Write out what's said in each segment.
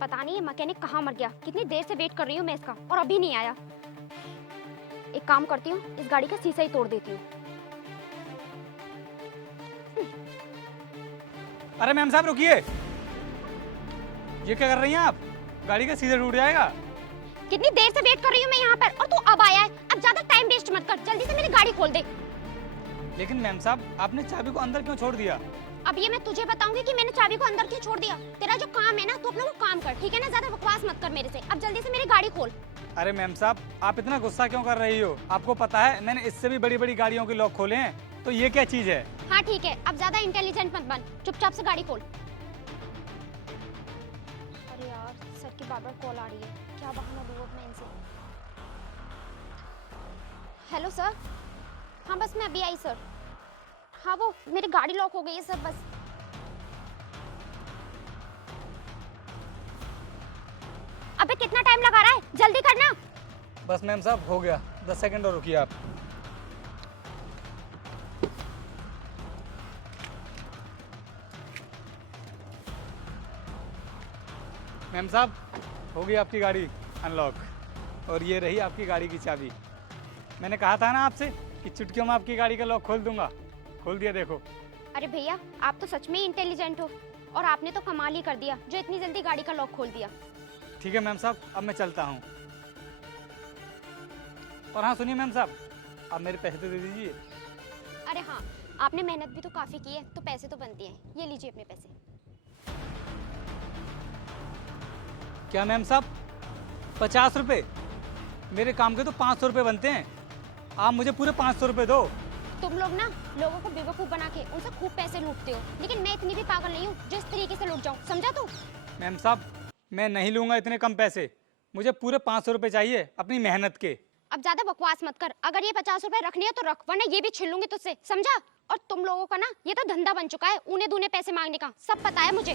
पता नहीं ये मैकेनिक कहाँ मर गया। कितनी देर से वेट कर रही हूँ मैं इसका और अभी नहीं आया। एक काम करती हूँ, इस गाड़ी का शीशा ही तोड़ देती हूँ। अरे मैम साहब रुकिए, ये क्या कर रही हैं आप? गाड़ी का शीशा टूट जाएगा। कितनी देर से वेट कर रही हूँ मैं यहाँ पर और तू अब आया है। अब ज्यादा टाइम वेस्ट मत कर, जल्दी से मेरी गाड़ी खोल दे। लेकिन मैम साहब आपने चाबी को अंदर क्यों छोड़ दिया? अब ये मैं तुझे बताऊंगी कि मैंने चाबी को अंदर क्यों छोड़ दिया। तेरा जो काम है ना, तू अपना वो काम कर, ठीक है ना? ज्यादा बकवास मत कर मेरे से। अब जल्दी से मेरी गाड़ी खोल। अरे मैम साहब आप इतना गुस्सा क्यों कर रही हो? आपको पता है मैंने इससे भी बड़ी बड़ी गाड़ियों के लॉक खोले हैं, तो ये क्या चीज है? हाँ ठीक है, अब ज्यादा इंटेलिजेंट मत बन, चुपचाप से गाड़ी खोल। अरे यार सर की बार-बार कॉल आ रही है, क्या बहाना दूँ अब मैं इनसे। Hello sir. हाँ बस मैं अभी आई सर। हाँ वो मेरी गाड़ी लॉक हो गई है सर, बस। अबे कितना टाइम लगा रहा है, जल्दी करना। बस मैम साहब हो गया, 10 सेकंड और रुकिए आप। मैम साहब हो गई आपकी गाड़ी अनलॉक, और ये रही आपकी गाड़ी की चाबी। मैंने कहा था ना आपसे कि चुटकियों में आपकी गाड़ी का लॉक खोल दूंगा, खोल दिया देखो। अरे भैया आप तो सच में ही इंटेलिजेंट हो, और आपने तो कमाल ही कर दिया जो इतनी जल्दी गाड़ी का लॉक खोल दिया। ठीक है मैम साहब, अब मैं चलता हूँ। और हाँ सुनिए मैम साहब, आप मेरे पैसे तो दे दीजिए। अरे हाँ, आपने मेहनत भी तो काफी की है, तो पैसे तो बनती हैं। ये लीजिए अपने पैसे। क्या मैम साहब 50 रुपये? मेरे काम के तो 500 रुपये बनते हैं, आप मुझे पूरे 500 रुपये दो। तुम लोग ना लोगों को बेवकूफ बना के उनसे खूब पैसे लूटते हो, लेकिन मैं इतनी भी पागल नहीं हूँ जो इस तरीके से लूट जाऊँ, समझा तू? मैम साहब मैं नहीं लूँगा इतने कम पैसे, मुझे पूरे 500 रुपये चाहिए अपनी मेहनत के। अब ज्यादा बकवास मत कर, अगर ये 50 रुपए रखने है तो रख, वरना ये भी छीन लूंगी तुझसे, समझा? और तुम लोगों का ना ये तो धंधा बन चुका है, ऊने दूने पैसे मांगने का, सब पता है मुझे।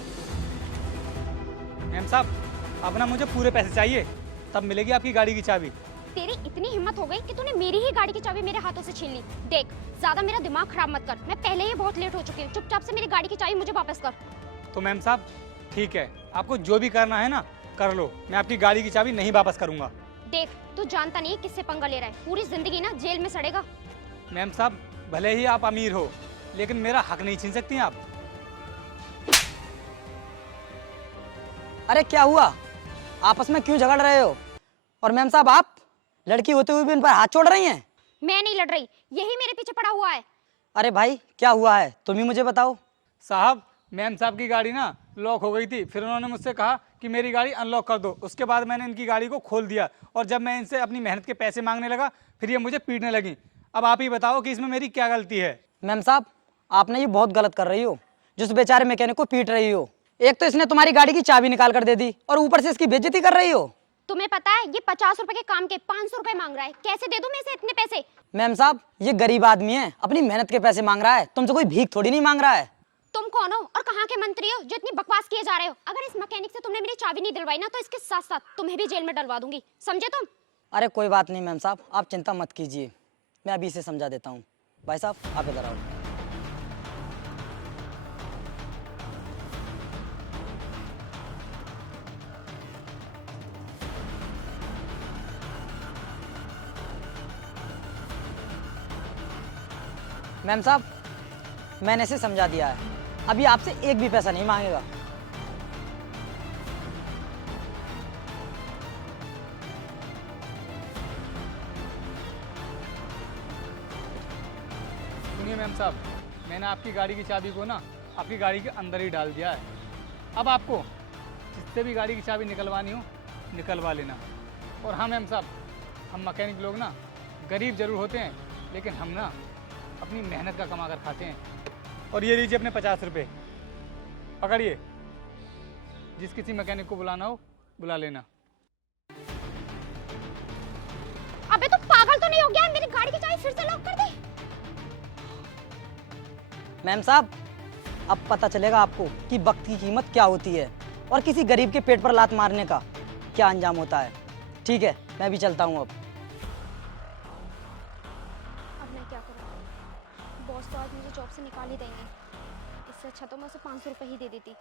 मैम साहब अब ना मुझे पूरे पैसे चाहिए, तब मिलेगी आपकी गाड़ी की चाबी। तेरी इतनी हिम्मत हो गई कि तूने मेरी ही गाड़ी की चाबी मेरे हाथों से छीन ली। देख ज्यादा मेरा दिमाग खराब मत कर, मैं पहले ही बहुत लेट हो चुकी हूँ। चुपचाप से मेरी गाड़ी की चाबी मुझे वापस कर। तो मैम साहब ठीक है, आपको जो भी करना है ना कर लो, मैं आपकी गाड़ी की चाबी नहीं वापस करूँगा। देख तू जानता नहीं किससे पंगा ले रहा है, पूरी जिंदगी ना जेल में सड़ेगा। मैम साहब भले ही आप अमीर हो, लेकिन मेरा हक नहीं छीन सकती आप। अरे क्या हुआ, आपस में क्यों झगड़ रहे हो? और मैम साहब आप लड़की होते हुए भी उन पर हाथ छोड़ रही हैं। मैं नहीं लड़ रही, यही मेरे पीछे पड़ा हुआ है। अरे भाई क्या हुआ है, तुम ही मुझे बताओ। साहब मैम साहब की गाड़ी ना लॉक हो गई थी, फिर उन्होंने मुझसे कहा कि मेरी गाड़ी अनलॉक कर दो। उसके बाद मैंने इनकी गाड़ी को खोल दिया, और जब मैं इनसे अपनी मेहनत के पैसे मांगने लगा फिर ये मुझे पीटने लगी। अब आप ही बताओ कि इसमें मेरी क्या गलती है? मैम साहब आपने ये बहुत गलत कर रही हो, जिस बेचारे मैकेनिक को पीट रही हो। एक तो इसने तुम्हारी गाड़ी की चाबी निकाल कर दे दी, और ऊपर से इसकी बेइज्जती कर रही हो। तुम्हें पता है ये 50 रुपए के काम के 500 रुपए मांग रहा है, कैसे दे दूं मैं इसे इतने पैसे? मैम साहब ये गरीब आदमी है, अपनी मेहनत के पैसे मांग रहा है, तुमसे कोई भीख थोड़ी नहीं मांग रहा है। तुम कौन हो और कहाँ के मंत्री हो जो इतनी बकवास किए जा रहे हो? अगर इस मैकेनिक से तुमने मेरी चाबी नहीं दिलवाई ना, तो इसके साथ साथ तुम्हें भी जेल में डलवा दूंगी, समझे तुम? अरे कोई बात नहीं मैम साहब, आप चिंता मत कीजिए, मैं अभी इसे समझा देता हूँ। भाई साहब आप इधर आओ। मैम साहब मैंने इसे समझा दिया है, अभी आपसे एक भी पैसा नहीं मांगेगा। सुनिए मैम साहब, मैंने आपकी गाड़ी की चाबी को ना आपकी गाड़ी के अंदर ही डाल दिया है। अब आपको जिससे भी गाड़ी की चाबी निकलवानी हो निकलवा लेना। और हाँ मैम साहब, हम मैकेनिक लोग ना गरीब जरूर होते हैं, लेकिन हम ना अपनी मेहनत का कमा कर खाते हैं। और ये लीजिए अपने 50 रुपये, पकड़िए, जिस किसी मैकेनिक को बुलाना हो बुला लेना। अबे तू पागल तो नहीं हो गया? मेरी गाड़ी की चाबी फिर से लॉक कर दे। मैम साहब अब पता चलेगा आपको कि वक्त की कीमत क्या होती है, और किसी गरीब के पेट पर लात मारने का क्या अंजाम होता है। ठीक है मैं भी चलता हूँ। अब मैं क्या करूँ? बॉस तो आज मुझे जॉब से निकाल ही देंगे, इससे अच्छा तो मैं उसे 500 रुपए ही दे देती।